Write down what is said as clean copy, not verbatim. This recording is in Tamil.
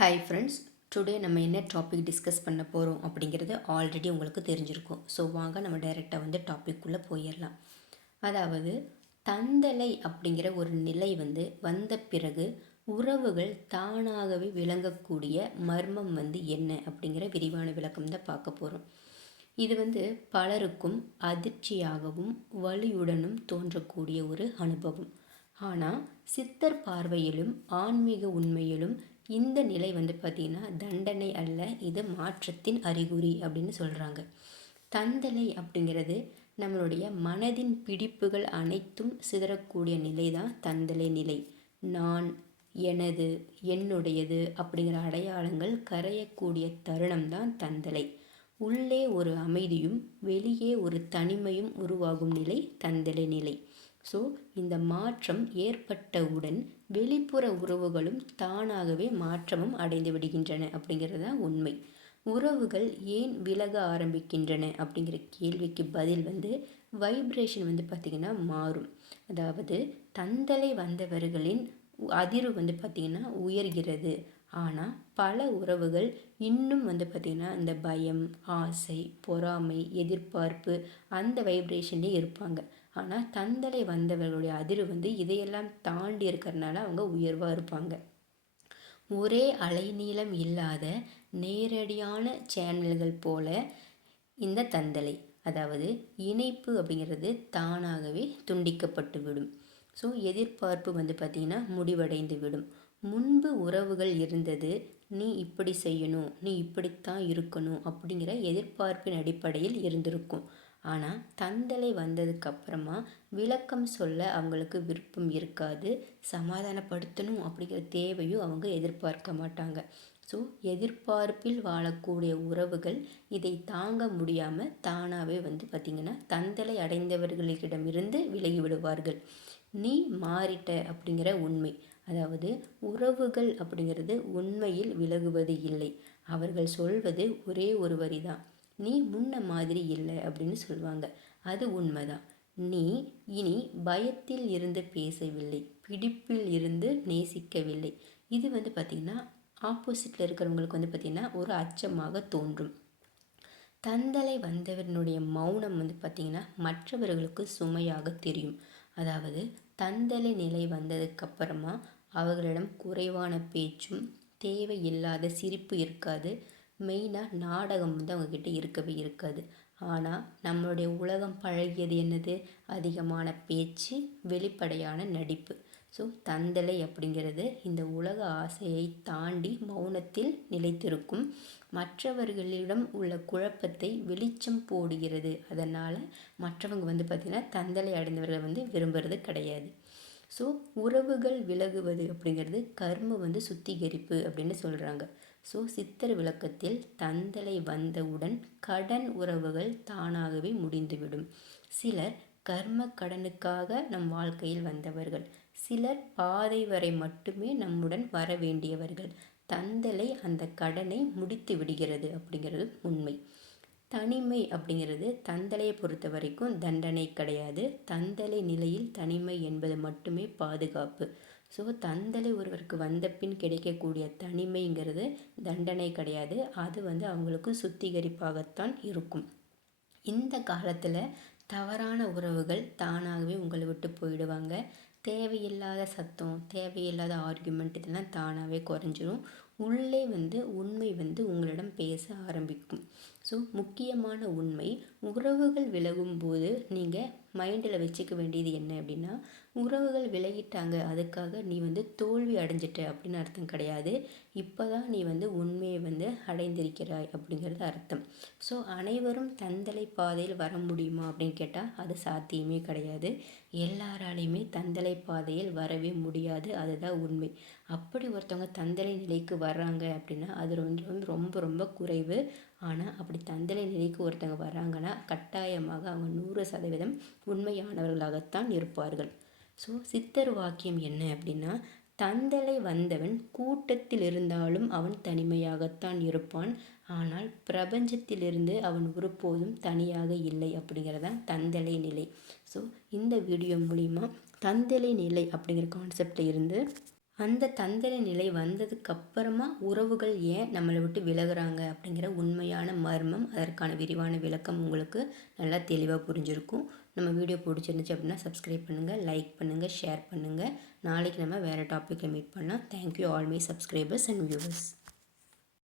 ஹாய் ஃப்ரெண்ட்ஸ், டுடே நம்ம என்ன டாபிக் டிஸ்கஸ் பண்ண போகிறோம் அப்படிங்கிறது ஆல்ரெடி உங்களுக்கு தெரிஞ்சிருக்கும். ஸோ வாங்க நம்ம டைரெக்டாக டாபிக்குள்ளே போயிடலாம். அதாவது தந்தலை அப்படிங்கிற ஒரு நிலை வந்த பிறகு உறவுகள் தானாகவே விளங்கக்கூடிய மர்மம் என்ன அப்படிங்கிற விரிவான விளக்கம் தான் பார்க்க போகிறோம். இது பலருக்கும் அதிர்ச்சியாகவும் வலியுடனும் தோன்றக்கூடிய ஒரு அனுபவம். ஆனால் சித்தர் பார்வையிலும் ஆன்மீக உண்மையிலும் இந்த நிலை பார்த்திங்கன்னா தண்டனை அல்ல, இது மாற்றத்தின் அறிகுறி அப்படின்னு சொல்கிறாங்க. தந்தலை அப்படிங்கிறது நம்மளுடைய மனதின் பிடிப்புகள் அனைத்தும் சிதறக்கூடிய நிலை தான் தந்தலை நிலை. நான், எனது, என்னுடையது அப்படிங்கிற அடையாளங்கள் கரையக்கூடிய தருணம் தான் தந்தலை. உள்ளே ஒரு அமைதியும் வெளியே ஒரு தனிமையும் உருவாகும் நிலை தந்தலை நிலை. ஸோ இந்த மாற்றம் ஏற்பட்டவுடன் வெளிப்புற உறவுகளும் தானாகவே மாற்றமும் அடைந்து விடுகின்றன அப்படிங்கிறது தான் உண்மை. உறவுகள் ஏன் விலக ஆரம்பிக்கின்றன அப்படிங்கிற கேள்விக்கு பதில் வைப்ரேஷன் பார்த்திங்கன்னா மாறும். அதாவது தந்தலை வந்தவர்களின் அதிர்வு பார்த்திங்கன்னா உயர்கிறது. ஆனால் பல உறவுகள் இன்னும் பார்த்திங்கன்னா இந்த பயம், ஆசை, பொறாமை, எதிர்பார்ப்பு அந்த வைப்ரேஷன்லேயே இருப்பாங்க. ஆனால் தந்தலை வந்தவர்களுடைய அதிர்வு இதையெல்லாம் தாண்டி இருக்கிறதுனால அவங்க உயர்வாக இருப்பாங்க. ஒரே அலைநீளம் இல்லாத நேரடியான சேனல்கள் போல இந்த தந்தலை, அதாவது இணைப்பு அப்படிங்கிறது தானாகவே துண்டிக்கப்பட்டு விடும். ஸோ எதிர்பார்ப்பு பார்த்திங்கன்னா முடிவடைந்து விடும். முன்பு உறவுகள் இருந்தது, நீ இப்படி செய்யணும், நீ இப்படித்தான் இருக்கணும் அப்படிங்கிற எதிர்பார்ப்பின் அடிப்படையில் இருந்திருக்கும். ஆனால் தந்தலை வந்ததுக்கப்புறமா விளக்கம் சொல்ல அவங்களுக்கு விருப்பம் இருக்காது. சமாதானப்படுத்தணும் அப்படிங்கிற தேவையும் அவங்க எதிர்பார்க்க மாட்டாங்க. ஸோ எதிர்பார்ப்பில் வாழக்கூடிய உறவுகள் இதை தாங்க முடியாமல் தானாகவே பார்த்திங்கன்னா தந்தலை அடைந்தவர்களிடமிருந்து விலகி விடுவார்கள். நீ மாறிட்ட அப்படிங்கிற உண்மை, அதாவது உறவுகள் அப்படிங்கிறது உண்மையில் விலகுவது இல்லை. அவர்கள் சொல்வது ஒரே ஒரு வரி தான், நீ முன்ன மாதிரி இல்லை அப்படின்னு சொல்லுவாங்க. அது உண்மைதான். நீ இனி பயத்தில் இருந்து பேசவில்லை, பிடிப்பில் இருந்து நேசிக்கவில்லை. இது பார்த்திங்கன்னா ஆப்போசிட்டில் இருக்கிறவங்களுக்கு பார்த்திங்கன்னா ஒரு அச்சமாக தோன்றும். தந்தலை வந்தவனுடைய மௌனம் பார்த்திங்கன்னா மற்றவர்களுக்கு சுமையாக தெரியும். அதாவது தந்தலை நிலை வந்ததுக்கப்புறமா அவர்களிடம் குறைவான பேச்சும் தேவையில்லாத சிரிப்பு இருக்காது. மெயினாக நாடகம் அவங்கக்கிட்ட இருக்கவே இருக்காது. ஆனால் நம்மளுடைய உலகம் பழகியது என்னது? அதிகமான பேச்சு, வெளிப்படையான நடிப்பு. ஸோ தந்தலை அப்படிங்கிறது இந்த உலக ஆசையை தாண்டி மௌனத்தில் நிலைத்திருக்கும். மற்றவர்களிடம் உள்ள குழப்பத்தை வெளிச்சம் போடுகிறது. அதனால் மற்றவங்க பார்த்திங்கன்னா தந்தலை அடைந்தவர்கள் விரும்புகிறது கிடையாது. ஸோ உறவுகள் விலகுவது அப்படிங்கிறது கர்ம சுத்திகரிப்பு அப்படின்னு சொல்கிறாங்க. ஸோ சித்தர் விளக்கத்தில் தந்தலை வந்தவுடன் கடன் உறவுகள் தானாகவே முடிந்துவிடும். சிலர் கர்ம கடனுக்காக நம் வாழ்க்கையில் வந்தவர்கள், சிலர் பாதை வரை மட்டுமே நம்முடன் வர வேண்டியவர்கள். தந்தலை அந்த கடனை முடித்து விடுகிறது அப்படிங்கிறது உண்மை. தனிமை அப்படிங்கிறது தந்தலையை பொறுத்த வரைக்கும் தண்டனை கிடையாது. தந்தலை நிலையில் தனிமை என்பது மட்டுமே பாதுகாப்பு. ஸோ தந்தலை ஒருவருக்கு வந்த பின் கிடைக்கக்கூடிய தனிமைங்கிறது தண்டனை கிடையாது. அது அவங்களுக்கு சுத்திகரிப்பாகத்தான் இருக்கும். இந்த காலத்தில் தவறான உறவுகள் தானாகவே உங்களை விட்டு போயிடுவாங்க. தேவையில்லாத சத்தம், தேவையில்லாத ஆர்கியூமெண்ட் இதெல்லாம் தானாகவே குறைஞ்சிரும். உள்ளே உண்மை உங்களிடம் பேச ஆரம்பிக்கும். ஸோ முக்கியமான உண்மை, உறவுகள் விலகும்போது நீங்கள் மைண்டில் வச்சுக்க வேண்டியது என்ன அப்படின்னா, உறவுகள் விலகிட்டாங்க அதுக்காக நீ தோல்வி அடைஞ்சிட்ட அப்படின்னு அர்த்தம் கிடையாது. இப்போ தான் நீ உண்மையை அடைந்திருக்கிறாய் அப்படிங்கிறது அர்த்தம். ஸோ அனைவரும் தந்தலை பாதையில் வர முடியுமா அப்படின்னு கேட்டால் அது சாத்தியமே கிடையாது. எல்லாராலையுமே தந்தலை பாதையில் வரவே முடியாது, அதுதான் உண்மை. அப்படி ஒருத்தவங்க தந்தலை நிலைக்கு வர்றாங்க அப்படின்னா அது ரொம்ப ரொம்ப குறைவு. ஆனால் அப்படி தந்தலை நிலைக்கு ஒருத்தவங்க வர்றாங்கன்னா கட்டாயமாக அவங்க 100% உண்மையானவர்களாகத்தான் இருப்பார்கள். ஸோ சித்தர் வாக்கியம் என்ன அப்படின்னா, தந்தலை வந்தவன் கூட்டத்தில் இருந்தாலும் அவன் தனிமையாகத்தான் இருப்பான். ஆனால் பிரபஞ்சத்திலிருந்து அவன் ஒருபோதும் தனியாக இல்லை அப்படிங்கிறதான் தந்தலை நிலை. ஸோ இந்த வீடியோ மூலிமா தந்தலை நிலை அப்படிங்கிற கான்செப்டில் இருந்து அந்த தந்திர நிலை வந்ததுக்கப்புறமா உறவுகள் ஏன் நம்மளை விட்டு விலகுறாங்க அப்படிங்கிற உண்மையான மர்மம், அதற்கான விரிவான விளக்கம் உங்களுக்கு நல்லா தெளிவாக புரிஞ்சிருக்கும். நம்ம வீடியோ பிடிச்சிருந்துச்சு அப்படின்னா சப்ஸ்கிரைப் பண்ணுங்கள், லைக் பண்ணுங்கள், ஷேர் பண்ணுங்கள். நாளைக்கு நம்ம வேறு டாப்பிக்கில் மீட் பண்ணலாம். Thank you all my subscribers and viewers.